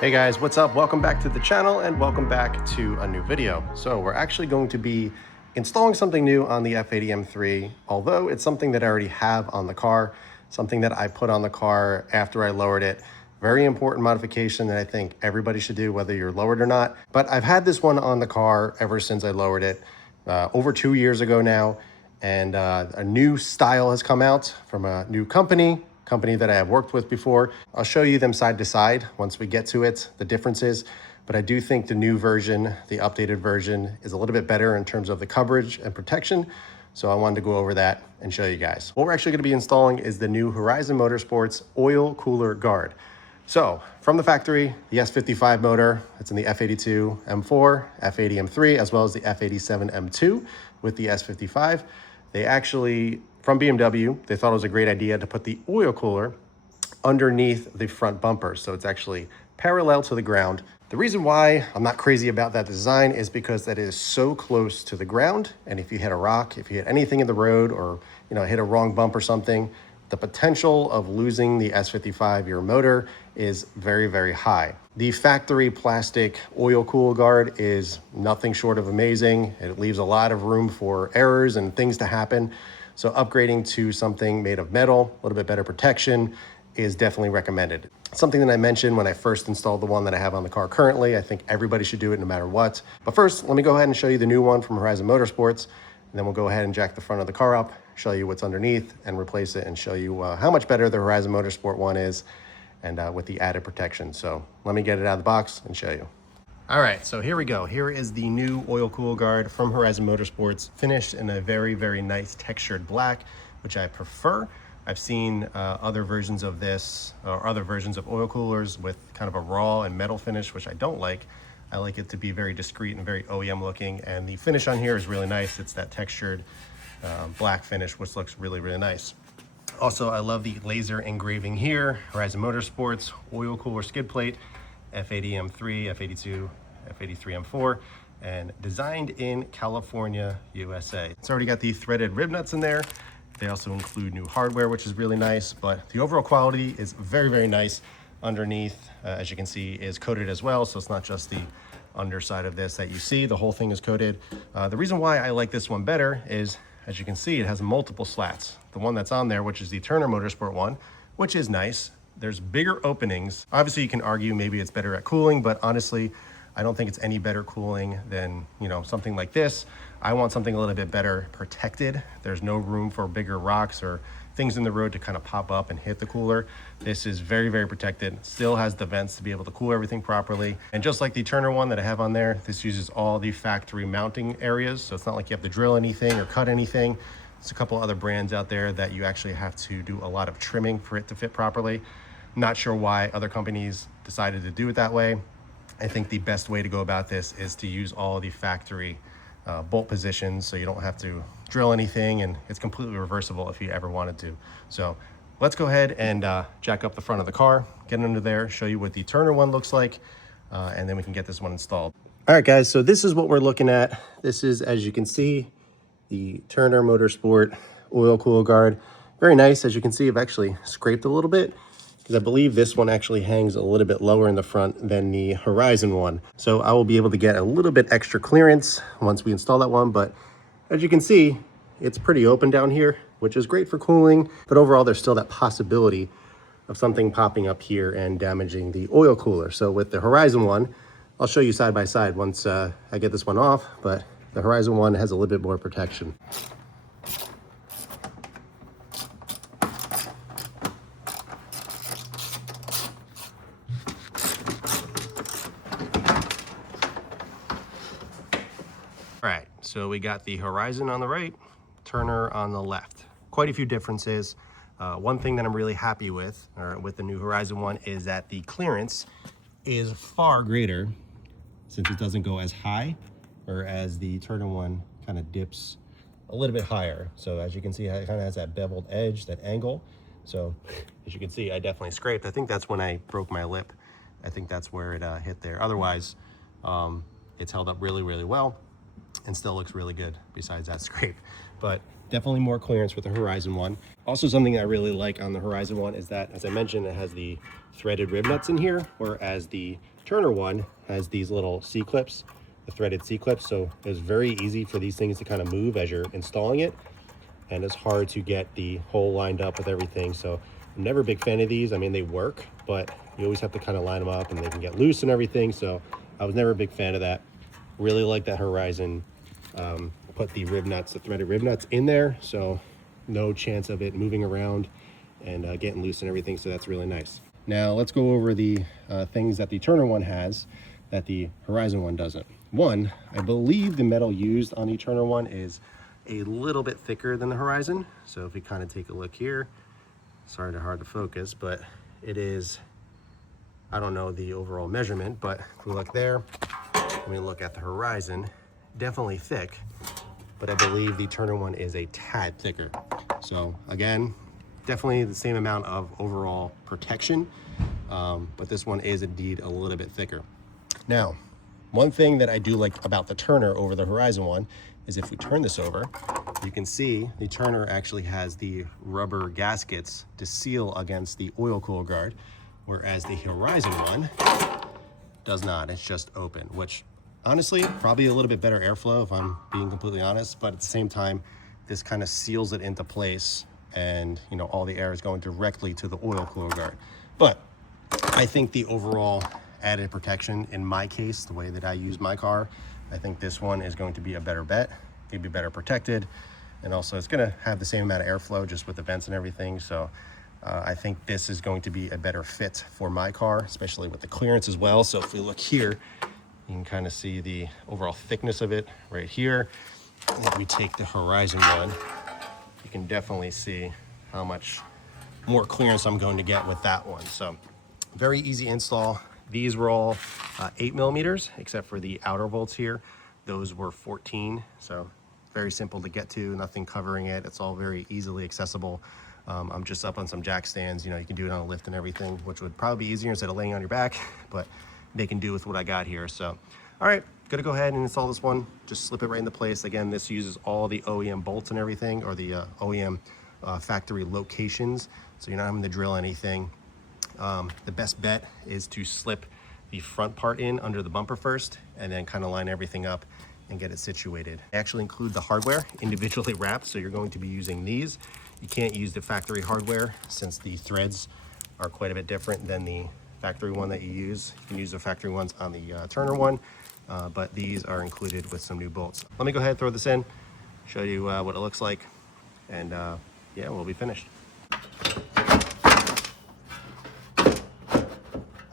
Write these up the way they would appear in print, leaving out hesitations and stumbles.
Hey guys, what's up? Welcome back to the channel and welcome back to a new video. So we're actually going to be installing something new on the F80 M3, although it's something that I already have on the car, something that I put on the car after I lowered it. Very important modification that I think everybody should do, whether you're lowered or not. But I've had this one on the car ever since I lowered it, over 2 years ago now. And a new style has come out from a new company that I have worked with before. I'll show you them side to side once we get to it, the differences. But I do think the new version, the updated version, is a little bit better in terms of the coverage and protection. So I wanted to go over that and show you guys. What we're actually gonna be installing is the new Horizon Motorsports oil cooler guard. So from the factory, the S55 motor, it's in the F82 M4, F80 M3, as well as the F87 M2 with the S55. They actually, from BMW, they thought it was a great idea to put the oil cooler underneath the front bumper. So it's actually parallel to the ground. The reason why I'm not crazy about that design is because that is so close to the ground. And if you hit a rock, if you hit anything in the road or hit a wrong bump or something, the potential of losing the S55, your motor, is very, very high. The factory plastic oil cool guard is nothing short of amazing. It leaves a lot of room for errors and things to happen. So upgrading to something made of metal, a little bit better protection, is definitely recommended. Something that I mentioned when I first installed the one that I have on the car currently. I think everybody should do it no matter what. But first, let me go ahead and show you the new one from Horizon Motorsports. And then we'll go ahead and jack the front of the car up, show you what's underneath and replace it, and show you how much better the Horizon Motorsport one is and with the added protection. So let me get it out of the box and show you. All right, so here we go. Here is the new oil cool guard from Horizon Motorsports, finished in a very, very nice textured black, which I prefer. I've seen other versions of this or other versions of oil coolers with kind of a raw and metal finish, which I don't like. I like it to be very discreet and very OEM looking, and the finish on here is really nice. It's that textured black finish, which looks really, really nice. Also, I love the laser engraving here. Horizon Motorsports oil cooler skid plate, F80 M3, F82, F83 M4, and designed in California, USA. It's already got the threaded rib nuts in there. They also include new hardware, which is really nice, but the overall quality is very, very nice. Underneath, as you can see, is coated as well, so it's not just the underside of this that you see. The whole thing is coated. The reason why I like this one better is, as you can see, it has multiple slats. The one that's on there, which is the Turner Motorsport one, which is nice. There's bigger openings. Obviously, you can argue maybe it's better at cooling, but honestly, I don't think it's any better cooling than something like this. I want something a little bit better protected. There's no room for bigger rocks or things in the road to kind of pop up and hit the cooler. This is very, very protected. Still has the vents to be able to cool everything properly. And just like the Turner one that I have on there, this uses all the factory mounting areas. So it's not like you have to drill anything or cut anything. There's a couple other brands out there that you actually have to do a lot of trimming for it to fit properly. Not sure why other companies decided to do it that way. I think the best way to go about this is to use all the factory bolt positions, so you don't have to drill anything, and it's completely reversible if you ever wanted to. So let's go ahead and jack up the front of the car, get under there, show you what the Turner one looks like, and then we can get this one installed. All right, guys, so this is what we're looking at. This is, as you can see, the Turner Motorsport oil cool guard. Very nice. As you can see, I've actually scraped a little bit, because I believe this one actually hangs a little bit lower in the front than the Horizon one. So I will be able to get a little bit extra clearance once we install that one. But as you can see, it's pretty open down here, which is great for cooling. But overall, there's still that possibility of something popping up here and damaging the oil cooler. So with the Horizon one, I'll show you side by side once I get this one off, but the Horizon one has a little bit more protection. All right, so we got the Horizon on the right, Turner on the left. Quite a few differences. One thing that I'm really happy with the new Horizon one, is that the clearance is far greater, since it doesn't go as high, or as the Turner one kind of dips a little bit higher. So as you can see, it kind of has that beveled edge, that angle. So as you can see, I definitely scraped. I think that's when I broke my lip. I think that's where it hit there. Otherwise, it's held up really, really well and still looks really good besides that scrape. But Definitely more clearance with the Horizon one. Also, something I really like on the Horizon one is that, as I mentioned, it has the threaded rib nuts in here, whereas the Turner one has these little C-clips, the threaded C-clips. So it's very easy for these things to kind of move as you're installing it, and it's hard to get the hole lined up with everything. So I'm never a big fan of these. I mean, they work, but you always have to kind of line them up, and they can get loose and everything. So I was never a big fan of that. Really like that Horizon put the rib nuts, the threaded rib nuts in there, so no chance of it moving around and getting loose and everything. So that's really nice. Now let's go over the things that the Turner one has that the Horizon one doesn't. One, I believe the metal used on the Turner one is a little bit thicker than the Horizon. So if we kind of take a look here, sorry, they're hard to focus, but it is, I don't know the overall measurement, but if we look there, when we look at the Horizon, definitely thick, but I believe the Turner one is a tad thicker. So again, definitely the same amount of overall protection, but this one is indeed a little bit thicker. Now, one thing that I do like about the Turner over the Horizon one is if we turn this over, you can see the Turner actually has the rubber gaskets to seal against the oil cooler guard, whereas the Horizon one does not. It's just open, which honestly, probably a little bit better airflow if I'm being completely honest, but at the same time, this kind of seals it into place, and you know, all the air is going directly to the oil cooler guard. But I think the overall added protection, in my case, the way that I use my car, I think this one is going to be a better bet. It'll be better protected, and also it's going to have the same amount of airflow just with the vents and everything. So I think this is going to be a better fit for my car, especially with the clearance as well. So if we look here, you can kind of see the overall thickness of it right here. And if we take the Horizon one, you can definitely see how much more clearance I'm going to get with that one. So very easy install. These were all 8mm, except for the outer bolts here. Those were 14, so very simple to get to, nothing covering it. It's all very easily accessible. I'm just up on some jack stands. You know, you can do it on a lift and everything, which would probably be easier instead of laying on your back, but they can do with what I got here. So, all right, gonna go ahead and install this one. Just slip it right into place. Again, this uses all the OEM bolts and everything, or the OEM factory locations, so you're not having to drill anything. The best bet is to slip the front part in under the bumper first, and then kind of line everything up and get it situated. I actually include the hardware individually wrapped, so you're going to be using these. You can't use the factory hardware since the threads are quite a bit different than the factory one that you use. You can use the factory ones on the Turner one, but these are included with some new bolts. Let me go ahead and throw this in, show you what it looks like, and yeah, we'll be finished.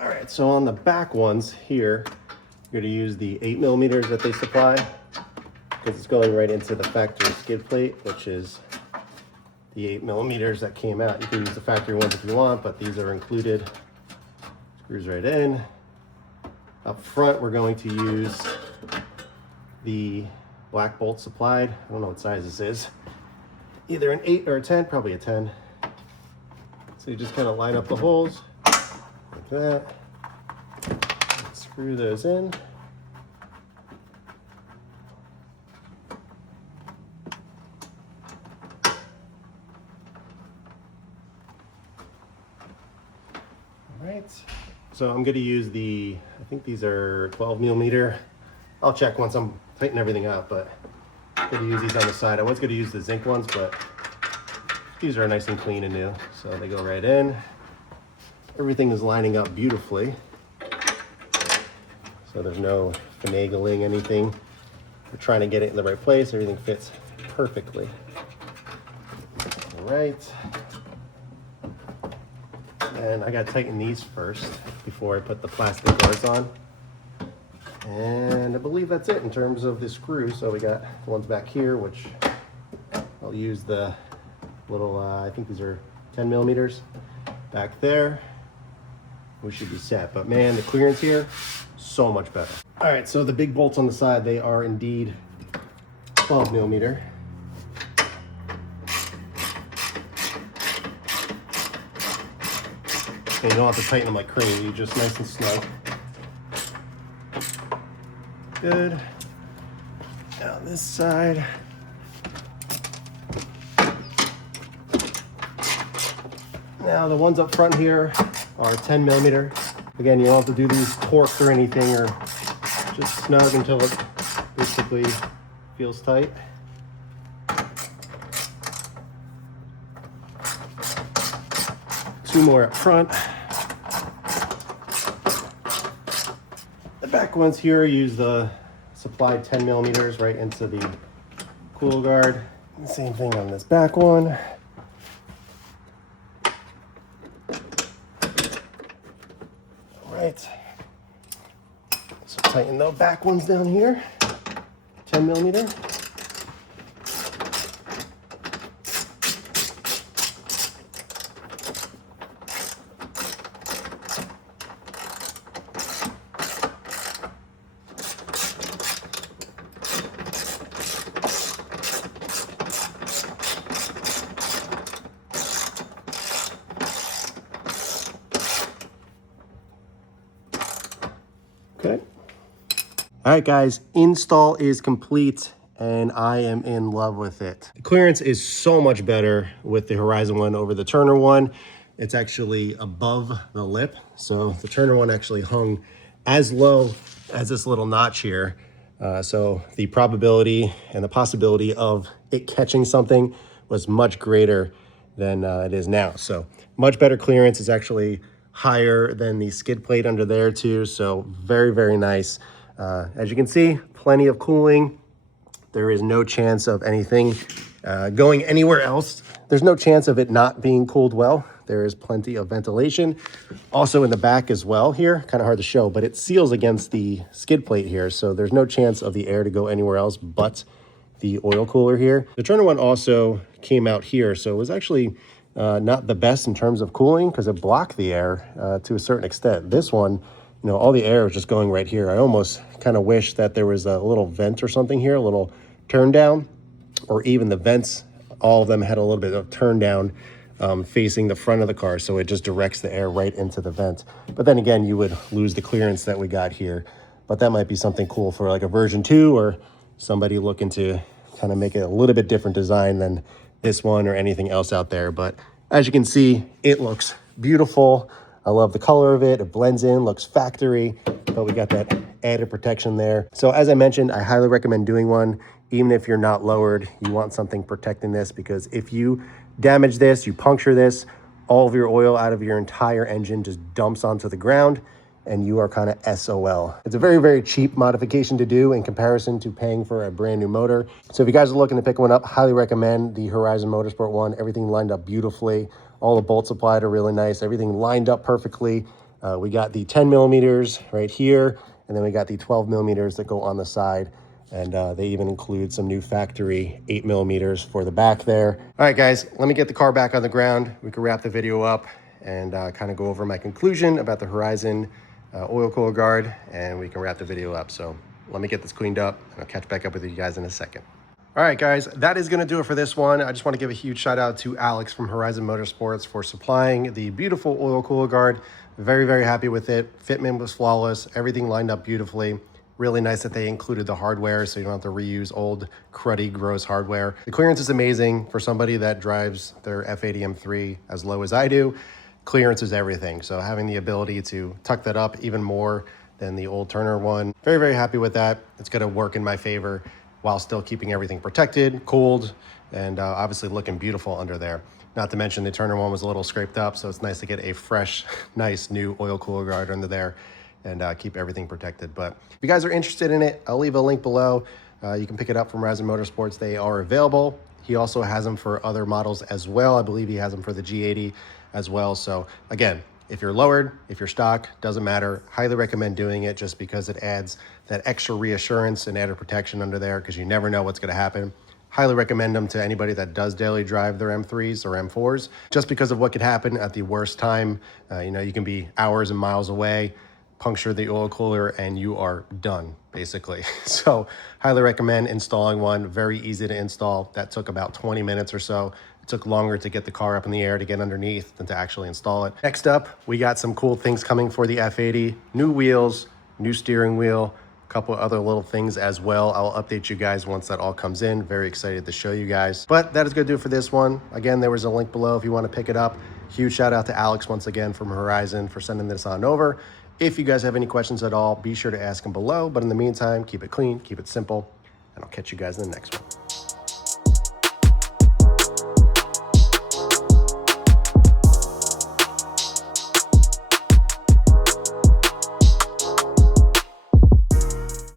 All right, so on the back ones here, you're gonna use the 8mm that they supply, because it's going right into the factory skid plate, which is the 8mm that came out. You can use the factory ones if you want, but these are included. Screws right in. Up front, we're going to use the black bolt supplied. I don't know what size this is. Either an 8 or a 10, probably a 10. So you just kind of line up the holes like that. Screw those in. Right, so I'm going to use the, I think these are 12mm. I'll check once I'm tightening everything up, but I'm going to use these on the side. I was going to use the zinc ones, but these are nice and clean and new, so they go right in. Everything is lining up beautifully, so there's no finagling anything. We're trying to get it in the right place. Everything fits perfectly. All right. And I gotta tighten these first before I put the plastic guards on. And I believe that's it in terms of the screws. So we got the ones back here, which I'll use the little, I think these are 10mm back there. We should be set, but man, the clearance here, so much better. All right, so the big bolts on the side, they are indeed 12mm. And you don't have to tighten them like crazy, just nice and snug. Good. Now this side. Now the ones up front here are 10 millimeter. Again, you don't have to do these torqued or anything, or just snug until it basically feels tight. Two more up front. The back ones here use the supplied 10 millimeters right into the cooler guard. Same thing on this back one. Right. So tighten the back ones down here, 10 millimeter. Okay. All right, guys, install is complete and I am in love with it. The clearance is so much better with the Horizon one over the Turner one. It's actually above the lip. So the Turner one actually hung as low as this little notch here. So the probability and the possibility of it catching something was much greater than it is now. So much better clearance. Is actually higher than the skid plate under there too. So very, very nice. As you can see, plenty of cooling. There is no chance of anything going anywhere else. There's no chance of it not being cooled well. There is plenty of ventilation. Also in the back as well here, kind of hard to show, but it seals against the skid plate here. So there's no chance of the air to go anywhere else but the oil cooler here. The Turner one also came out here. So it was actually not the best in terms of cooling because it blocked the air to a certain extent. This one, you know, all the air was just going right here. I almost kind of wish that there was a little vent or something here, a little turn down, or even the vents, all of them had a little bit of turn down facing the front of the car. So it just directs the air right into the vent. But then again, you would lose the clearance that we got here. But that might be something cool for like a version 2 or somebody looking to kind of make it a little bit different design than this one or anything else out there. But as you can see, it looks beautiful. I love the color of it. It blends in, looks factory, but we got that added protection there. So as I mentioned, I highly recommend doing one. Even if you're not lowered, you want something protecting this, because if you damage this, you puncture this, all of your oil out of your entire engine just dumps onto the ground and you are kind of SOL. It's a very, very cheap modification to do in comparison to paying for a brand new motor. So if you guys are looking to pick one up, highly recommend the Horizon Motorsport one. Everything lined up beautifully. All the bolts applied are really nice. Everything lined up perfectly. We got the 10 millimeters right here, and then we got the 12 millimeters that go on the side. And they even include some new factory 8 millimeters for the back there. All right, guys, let me get the car back on the ground. We can wrap the video up and kind of go over my conclusion about the Horizon oil cooler guard, and we can wrap the video up. So let me get this cleaned up and I'll catch back up with you guys in a second. All right, guys, that is gonna do it for this one. I just wanna give a huge shout out to Alex from Horizon Motorsports for supplying the beautiful oil cooler guard. Very, very happy with it. Fitment was flawless. Everything lined up beautifully. Really nice that they included the hardware so you don't have to reuse old, cruddy, gross hardware. The clearance is amazing for somebody that drives their F80 M3 as low as I do. Clearance is everything. So having the ability to tuck that up even more than the old Turner one. Very, very happy with that. It's gonna work in my favor while still keeping everything protected, cooled, and obviously looking beautiful under there. Not to mention the Turner one was a little scraped up, so it's nice to get a fresh, nice new oil cooler guard under there and keep everything protected. But if you guys are interested in it, I'll leave a link below. You can pick it up from Horizon Motorsports. They are available. He also has them for other models as well. I believe he has them for the G80 as well. So again, if you're lowered, if you're stock, doesn't matter. Highly recommend doing it just because it adds that extra reassurance and added protection under there, because you never know what's gonna happen. Highly recommend them to anybody that does daily drive their M3s or M4s, just because of what could happen at the worst time. You know, you can be hours and miles away, puncture the oil cooler, and you are done, basically. So highly recommend installing one. Very easy to install. That took about 20 minutes or so. It took longer to get the car up in the air to get underneath than to actually install it. Next up, we got some cool things coming for the F80. New wheels, new steering wheel, couple other little things as well. I'll update you guys once that all comes in. Very excited to show you guys. But that is going to do it for this one. Again, there was a link below if you want to pick it up. Huge shout out to Alex once again from Horizon for sending this on over. If you guys have any questions at all, be sure to ask them below. But in the meantime, keep it clean, keep it simple, and I'll catch you guys in the next one.